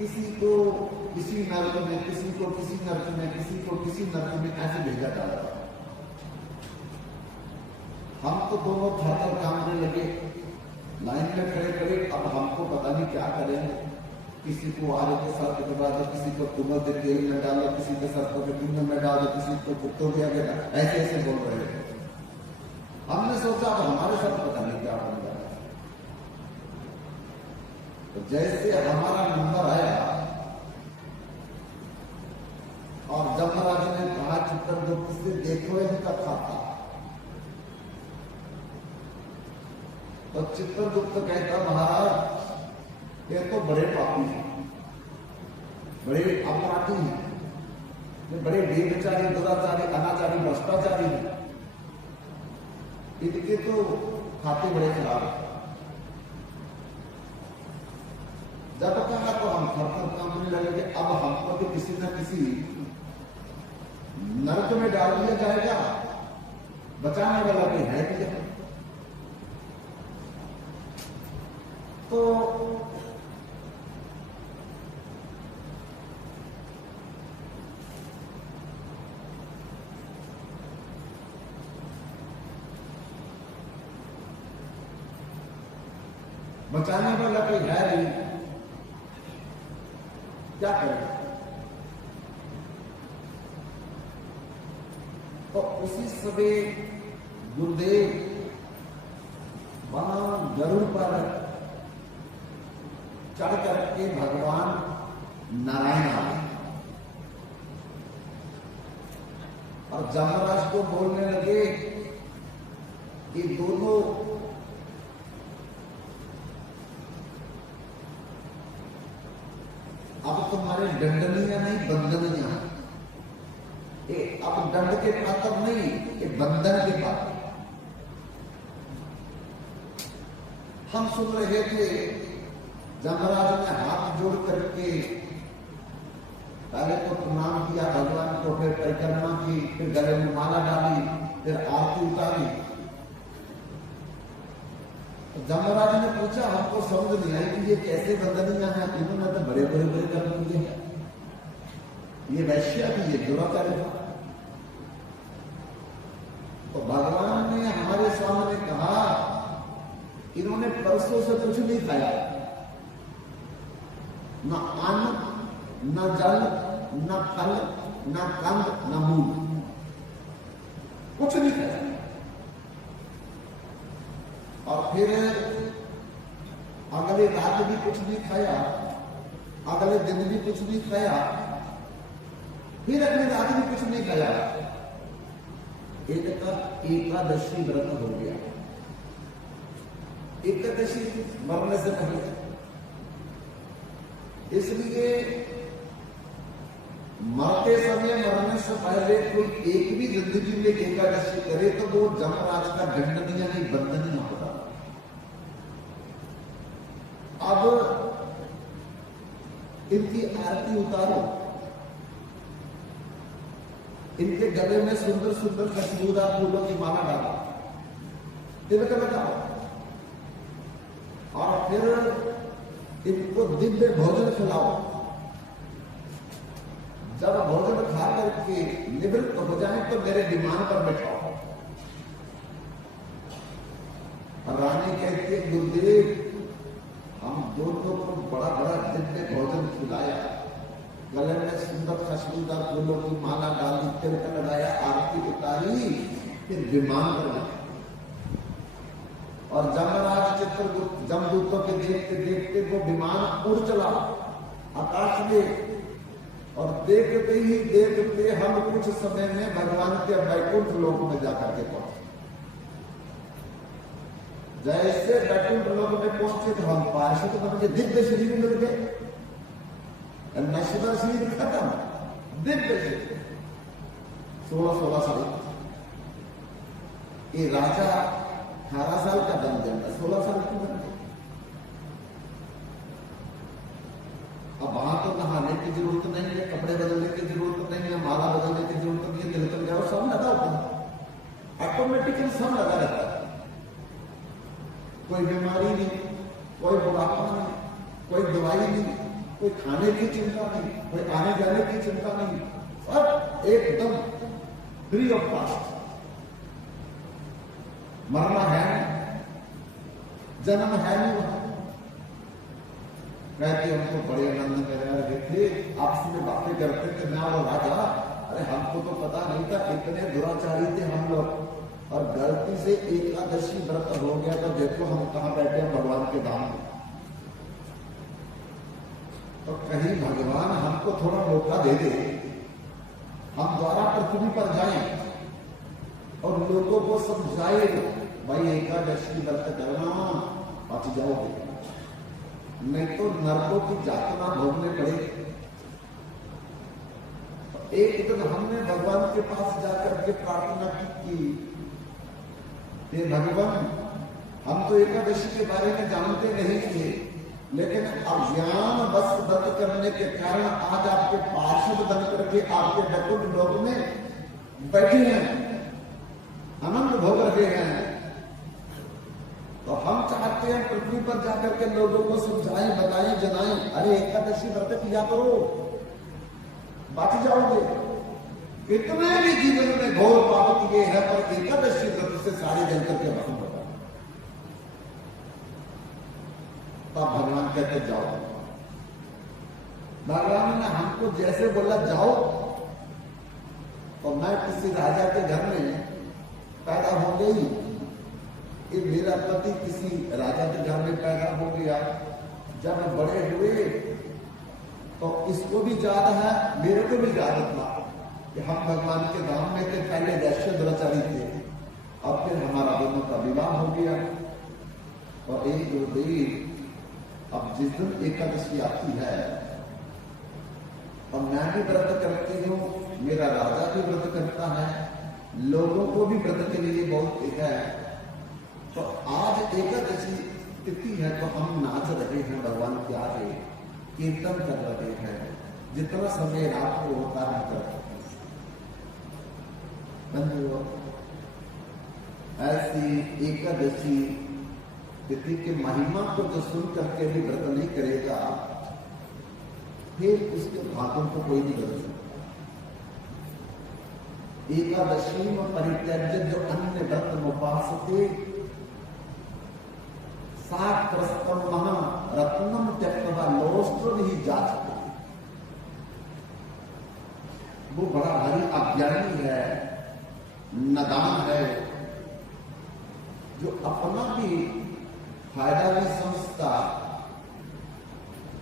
किसी को किसी नर्क में, किसी को किसी नर्क में, किसी को किसी नर्क में ऐसे भेजा जा रहा है। हम तो दोनों थर कामने लगे, लाइन में खड़े खड़े। अब हमको पता नहीं क्या करेंगे। किसी को आरे के सर पे दबा दो, किसी को तुम्हें के तेल में डालो, किसी के सर को तुम्हें में डालो, किसी को कुत्तों के आगे, ऐसे ऐसे बोल रहे थे। हमने सोचा अब हमारे साथ पता नहीं क्या बन रहा है। तो जैसे हमारा नंबर आया और जमराज ने कहा चित्रगुप्त से, देखो इनका खाता। तो चित्रगुप्त कहता, महाराज ये तो बड़े पापी हैं, बड़े अपराधी हैं, ये बड़े बेचारी, दुराचारी, अनाचारी, भ्रष्टाचारी हैं। इनके तो खाते बड़े खराब हैं। जब कहा तो हम थर कांपने लगे। अब हमको भी किसी न किसी नरक में डाल दिया जाएगा, बचाने वाला भी है क्या? तो बचाने वाला कोई है नहीं, क्या करें? तो उसी समय गुरुदेव वहां गरुड़ पर चढ़ करके भगवान नारायण आए और जमराज को बोलने लगे कि दोनों अब तुम्हारे दंडनीय नहीं, बंधनीय। अब दंड के पात्र नहीं, ये बंधन के पात्र। हम सुन रहे थे, जमराज ने हाथ जोड़ करके पहले तो प्रणाम किया भगवान को, फिर परिक्रमा की, फिर गले में माला डाली, फिर आरती उतारी। जमराज ने पूछा, हमको समझ नहीं आई कि ये कैसे बंधनीय है। इन्होंने तो बड़े बड़े बड़े कर्म किए हैं, ये वैश्य भी, ये दुराचारी था। तो भगवान ने हमारे सामने कहा, इन्होंने परसों से कुछ नहीं खाया, न अन्न, न जल, न फल, न कंद, न मूल, कुछ नहीं खाया। और फिर अगले रात भी कुछ नहीं खाया, अगले दिन भी कुछ नहीं खाया, फिर अगले रात भी कुछ नहीं खाया। एक एकादशी व्रत हो गया। एकादशी मरने से पहले, इसलिए मरते समय, मरने से पहले कोई एक भी जिंदगी में एकादशी करे तो वो जमराज का दंडनीय नहीं, बंधनीय होता। अब इनकी आरती उतारो, इनके गले में सुंदर सुंदर खुशबूदार फूलों की माला डालो, तिलक लगाओ, और फिर इनको दिव्य भोजन खिलाओ। जब भोजन खा करके निवृत्त हो जाए तो मेरे विमान पर बैठाओ। रानी कहती है, गुरुदेव हम दोनों को बड़ा बड़ा दिव्य भोजन खिलाया, गले में सुंदर खुशबूदार फूलों की माला डाली, तिलक लगाया, आरती उतारी, फिर विमान पर बैठा। और जमराज चित्रगुप्त जमदूतों के देखते देखते वो विमान उड़ चला आकाश में, और देखते ही देखते हम कुछ समय में भगवान के वैकुंठ लोक में जाकर के पहुंचे। जैसे वैकुंठ लोक में पहुंचे तो हम पार्षद बन के दिव्य शरीर मिल गए। नश्वर शरीर खत्म, दिव्य शरीर 16-16 साल। ये राजा 18 साल का बन गया, 16 साल की बन गया। अब वहां तो नहाने की जरूरत नहीं है, कपड़े बदलने की जरूरत नहीं है, माला बदलने की जरूरत नहीं है, तिलक लगाओ, सब लगा होता है, ऑटोमेटिकली सब लगा रहता है। कोई बीमारी नहीं, कोई बुढ़ापा नहीं, कोई दवाई नहीं, कोई खाने की चिंता नहीं, कोई आने जाने की चिंता नहीं, सब एकदम फ्री ऑफ कॉस्ट। मरना है नहीं, जन्म है नहीं वहां। कहते हमको बड़े आनंद में रह रहे थे, आपस में बातें करते थे मैं और राजा, अरे हमको तो पता नहीं था इतने दुराचारी थे हम लोग, और गलती से एकादशी व्रत हो गया तो देखो हम कहां बैठे हैं भगवान के धाम में। तो कहीं भगवान हमको थोड़ा मौका दे दे, हम द्वारा पृथ्वी पर जाएं और लोगों को समझाए, भाई एकादशी व्रत करना, बच जाओगे, नहीं तो नरकों की यातना भोगने पड़ेगी। एक दिन हमने भगवान के पास जाकर के प्रार्थना की, हे भगवान, हम तो एकादशी के बारे में जानते नहीं थे, लेकिन अज्ञान बस व्रत करने के कारण आज आपके पार्षद बन करके आपके वैकुंठ लोक में बैठे हैं, आनंद भोग रहे हैं। तो हम चाहते हैं पृथ्वी पर जाकर के लोगों को समझाएं, बताएं, जनाएं, अरे एकादशी व्रत किया करो, बच जाओगे। कितने भी जीवन में घोर पाप किए हैं, पर एकादशी व्रत से सारे जल करके भस्म होता है। तब भगवान कहते जाओ। भगवान ने हमको जैसे बोला जाओ, तो मैं किसी राजा के घर में पैदा हो गई, कि मेरा पति किसी राजा के घर में पैदा हो गया। जब बड़े हुए तो इसको भी याद है, मेरे को भी याद था कि हम भगवान के धाम में थे, पहले वैश्य दुराचारी थे, और फिर हमारा दोनों का विवाह हो गया। और एक गुरुदेव, अब जिस दिन एकादशी आती है और मैं भी व्रत करती हूँ, मेरा राजा भी व्रत करता है, लोगों को भी व्रत के लिए बहुत है। तो आज एकादशी तिथि है, तो हम नाच रहे हैं भगवान के आगे, कीर्तन कर रहे हैं, जितना समय रात को होता है करते हैं। बंधुओं, ऐसी एकादशी तिथि की महिमा को जो सुन करके भी व्रत नहीं करेगा, फिर उसके भागों को कोई नहीं बदल सकता। एकादशी में परित्यज्य जो अन्य व्रत उपासते, सात्रस्तम महा रत्नम त्यक्त्वा लोष्ट्र नहीं जाचते। वो बड़ा भारी अज्ञानी है, नादान है, जो अपना भी फायदा नहीं समझता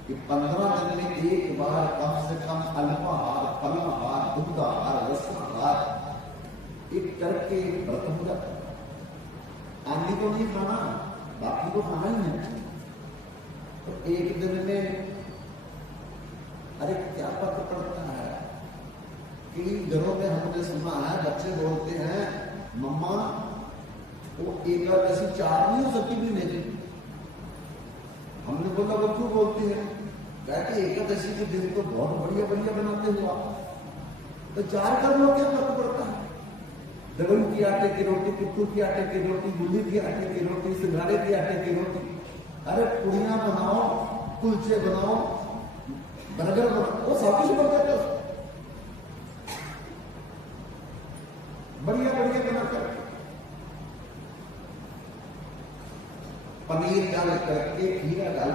कि 15 दिन में एक बार कम से कम अल्पाहार, फलाहार, दुग्धाहार, रसाहार एक करके व्रत हो जाता है। आंधी तो नहीं खाना, बाकी तो खाना ही है। तो एक दिन में अरे क्या फर्क पड़ता है। कई घरों में हमने सुना है, बच्चे बोलते हैं, मम्मा वो एकादशी 4 नहीं हो सकती भी नहीं। हमने बोला वो क्यों बोलती है? कहते एकादशी के दिन तो बहुत बढ़िया बढ़िया बनाते हो आप, तो 4 कर लो, क्या फर्क पड़ता है। दगड़ू की आटे की रोटी, कुट्टू की आटे की रोटी, मूली की आटे की रोटी, सिंघाड़े की आटे की रोटी, अरे पुड़ियां बनाओ, कुलचे बनाओ, बर्गर बनाओ, वो सब कुछ बनता है, बढ़िया बढ़िया बनाकर पनीर डाल करके, खीरा डाल